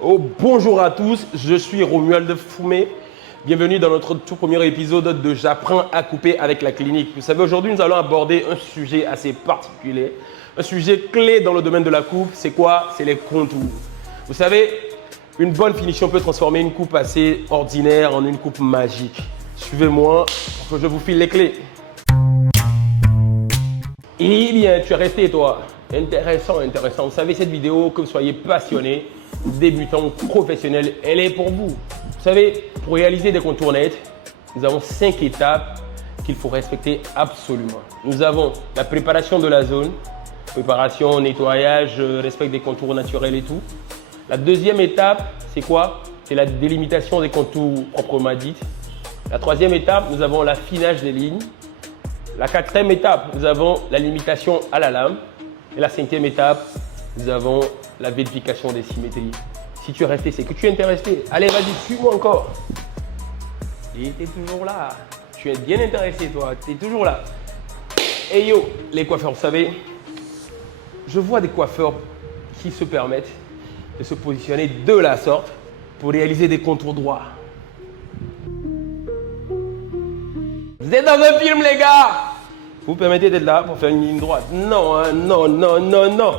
Oh, bonjour à tous, je suis Romuald Foumé. Bienvenue dans notre tout premier épisode de J'apprends à couper avec la clinique. Vous savez, aujourd'hui, nous allons aborder un sujet assez particulier, un sujet clé dans le domaine de la coupe. C'est quoi? C'est les contours. Vous savez, une bonne finition peut transformer une coupe assez ordinaire en une coupe magique. Suivez-moi pour que je vous file les clés. Eh bien, tu es resté, toi. Intéressant, intéressant. Vous savez, cette vidéo, que vous soyez passionné, débutant ou professionnel, elle est pour vous. Vous savez, pour réaliser des contours nets, nous avons 5 étapes qu'il faut respecter absolument. Nous avons la préparation de la zone, préparation, nettoyage, respect des contours naturels et tout. La deuxième étape, c'est quoi? C'est la délimitation des contours proprement dites. La troisième étape, nous avons l'affinage des lignes. La quatrième étape, nous avons la limitation à la lame. Et la cinquième étape, nous avons la vérification des symétries. Si tu es resté, c'est que tu es intéressé. Allez, vas-y, suis-moi encore. Et tu es toujours là. Tu es bien intéressé, toi. Tu es toujours là. Et yo, les coiffeurs, vous savez, je vois des coiffeurs qui se permettent de se positionner de la sorte pour réaliser des contours droits. Vous êtes dans un film, les gars! Vous permettez d'être là pour faire une ligne droite? Non, hein, non, non, non, non.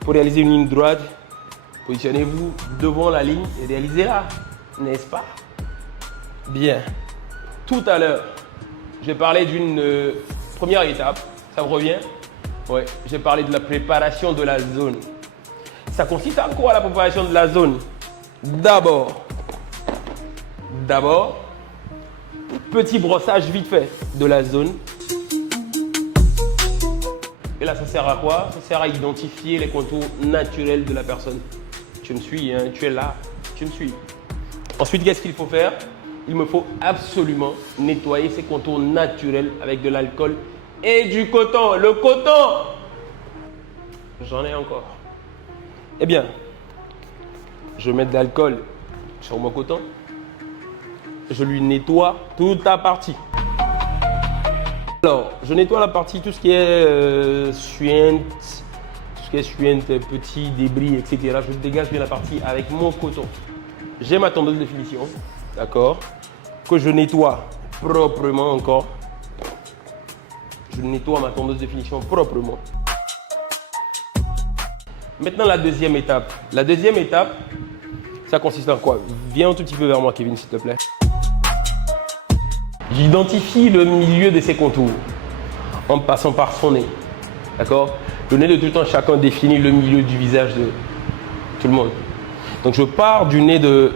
Pour réaliser une ligne droite, positionnez-vous devant la ligne et réalisez-la, n'est-ce pas? Bien. Tout à l'heure, j'ai parlé d'une première étape. Ça vous revient? Oui, j'ai parlé de la préparation de la zone. Ça consiste en quoi la préparation de la zone? D'abord, petit brossage vite fait de la zone. Et là, ça sert à quoi? Ça sert à identifier les contours naturels de la personne. Tu me suis, hein? Tu es là, tu me suis. Ensuite, qu'est-ce qu'il faut faire? Il me faut absolument nettoyer ces contours naturels avec de l'alcool et du coton. Le coton! J'en ai encore. Eh bien, je mets de l'alcool sur mon coton. Je lui nettoie toute la partie. Alors, je nettoie la partie, tout ce qui est suinte, petits débris, etc. Je dégage bien la partie avec mon coton. J'ai ma tondeuse de finition, d'accord, que je nettoie proprement encore. Je nettoie ma tondeuse de finition proprement. Maintenant, la deuxième étape. La deuxième étape, ça consiste en quoi? Viens un tout petit peu vers moi, Kevin, s'il te plaît. J'identifie le milieu de ses contours en passant par son nez. D'accord? Le nez de tout le temps, chacun définit le milieu du visage de tout le monde. Donc je pars du nez de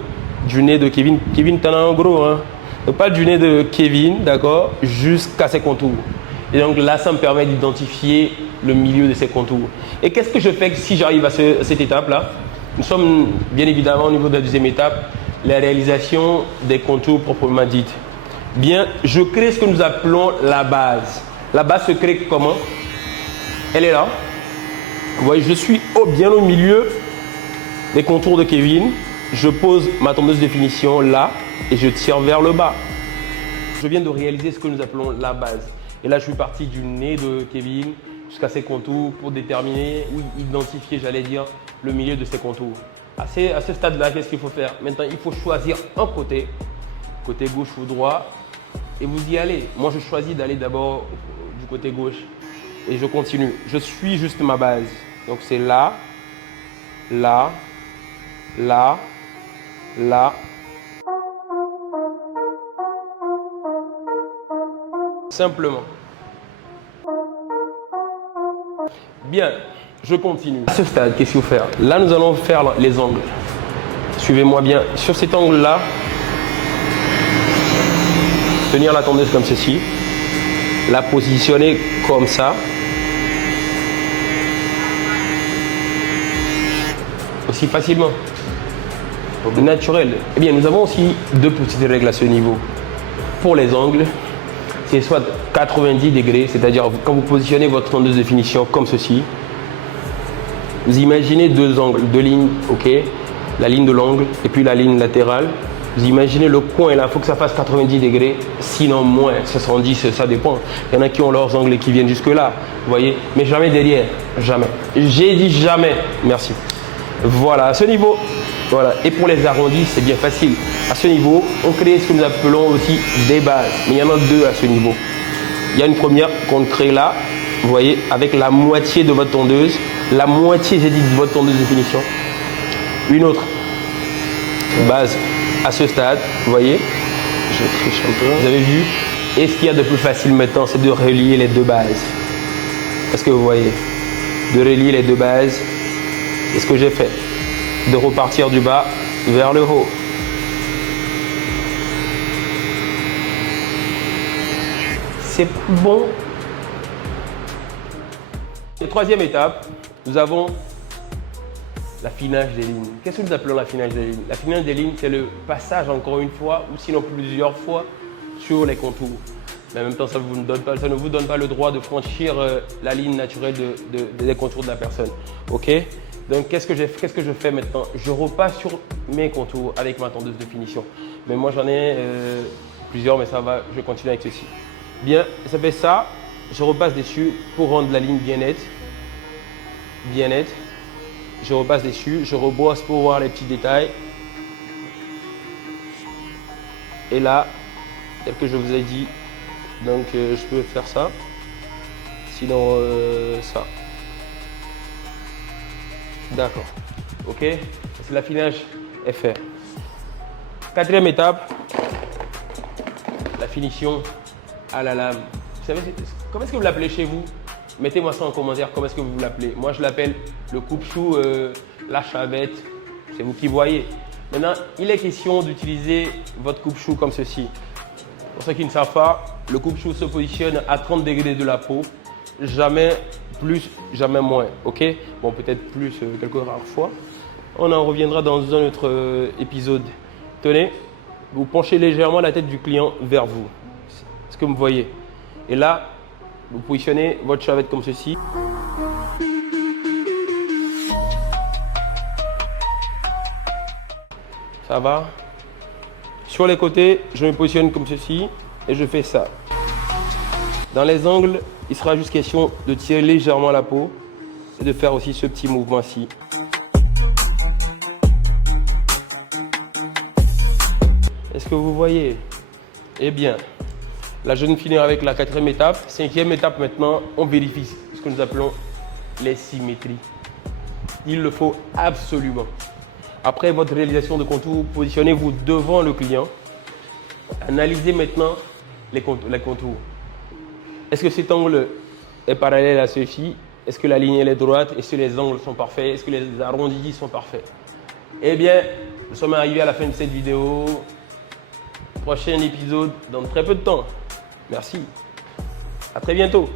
Kevin. Kevin, t'en as un gros, hein? Je pars du nez de Kevin, d'accord, jusqu'à ses contours. Et donc là, ça me permet d'identifier le milieu de ses contours. Et qu'est-ce que je fais si j'arrive à cette étape-là? Nous sommes bien évidemment au niveau de la deuxième étape, la réalisation des contours proprement dites. Bien, je crée ce que nous appelons la base. La base se crée comment? Elle est là. Vous voyez, je suis bien au milieu des contours de Kevin. Je pose ma tondeuse de finition là et je tire vers le bas. Je viens de réaliser ce que nous appelons la base. Et là, je suis parti du nez de Kevin jusqu'à ses contours pour déterminer ou identifier, j'allais dire, le milieu de ses contours. À ce stade-là, qu'est-ce qu'il faut faire? Maintenant, il faut choisir un côté gauche ou droit. Et vous y allez. Moi, je choisis d'aller d'abord du côté gauche. Et je continue. Je suis juste ma base. Donc, c'est là, là, là, là. Simplement. Bien, je continue. À ce stade, qu'est-ce qu'il faut faire? Là, nous allons faire les angles. Suivez-moi bien. Sur cet angle-là, tenir la tondeuse comme ceci, la positionner comme ça, aussi facilement, naturel. Eh bien, nous avons aussi deux petites règles à ce niveau. Pour les angles, c'est soit 90 degrés, c'est-à-dire quand vous positionnez votre tondeuse de finition comme ceci, vous imaginez deux angles, deux lignes, ok, la ligne de l'angle et puis la ligne latérale. Vous imaginez le coin là, il faut que ça fasse 90 degrés, sinon moins, 70, ça dépend. Il y en a qui ont leurs angles qui viennent jusque là, vous voyez, mais jamais derrière, jamais. J'ai dit jamais, merci. Voilà, à ce niveau, voilà. Et pour les arrondis, c'est bien facile. À ce niveau, on crée ce que nous appelons aussi des bases. Mais il y en a deux à ce niveau. Il y a une première qu'on crée là, vous voyez, avec la moitié de votre tondeuse. La moitié, j'ai dit, de votre tondeuse de finition. Une autre base à ce stade, vous voyez. Je triche un peu. Vous avez vu? Et ce qu'il y a de plus facile maintenant, c'est de relier les deux bases. Est-ce que vous voyez? De relier les deux bases. C'est ce que j'ai fait. De repartir du bas vers le haut. C'est bon. Et troisième étape, nous avons l'affinage des lignes. Qu'est-ce que nous appelons l'affinage des lignes? L'affinage des lignes, c'est le passage encore une fois, ou sinon plusieurs fois, sur les contours. Mais en même temps, ça ne vous donne pas le droit de franchir la ligne naturelle des contours de la personne. Ok? Donc, qu'est-ce que je fais maintenant? Je repasse sur mes contours avec ma tondeuse de finition. Mais moi, j'en ai plusieurs, mais ça va, je vais continuer avec ceci. Bien, ça fait ça. Je repasse dessus pour rendre la ligne bien nette. Bien nette. Je repasse dessus. Je rebrosse pour voir les petits détails. Et là, tel que je vous ai dit, donc je peux faire ça. Sinon, ça. D'accord. Ok. C'est l'affinage est fait. Quatrième étape, la finition à la lame. Vous savez, comment est-ce que vous l'appelez chez vous? Mettez-moi ça en commentaire, comment est-ce que vous l'appelez? Moi, je l'appelle le coupe-chou, la chavette. C'est vous qui voyez. Maintenant, il est question d'utiliser votre coupe-chou comme ceci. Pour ceux qui ne savent pas, le coupe-chou se positionne à 30 degrés de la peau. Jamais plus, jamais moins. Ok? Bon, peut-être plus quelques rares fois. On en reviendra dans un autre épisode. Tenez, vous penchez légèrement la tête du client vers vous. Ce que vous voyez. Et là, vous positionnez votre chavette comme ceci. Ça va? Sur les côtés, je me positionne comme ceci et je fais ça. Dans les angles, il sera juste question de tirer légèrement la peau et de faire aussi ce petit mouvement-ci. Est-ce que vous voyez? Eh bien, là je viens de finir avec la quatrième étape. Cinquième étape maintenant, on vérifie ce que nous appelons les symétries. Il le faut absolument. Après votre réalisation de contour, positionnez-vous devant le client. Analysez maintenant les contours. Est-ce que cet angle est parallèle à ceci? Est-ce que la ligne est droite? Est-ce que les angles sont parfaits? Est-ce que les arrondis sont parfaits? Eh bien, nous sommes arrivés à la fin de cette vidéo. Prochain épisode dans très peu de temps. Merci. À très bientôt.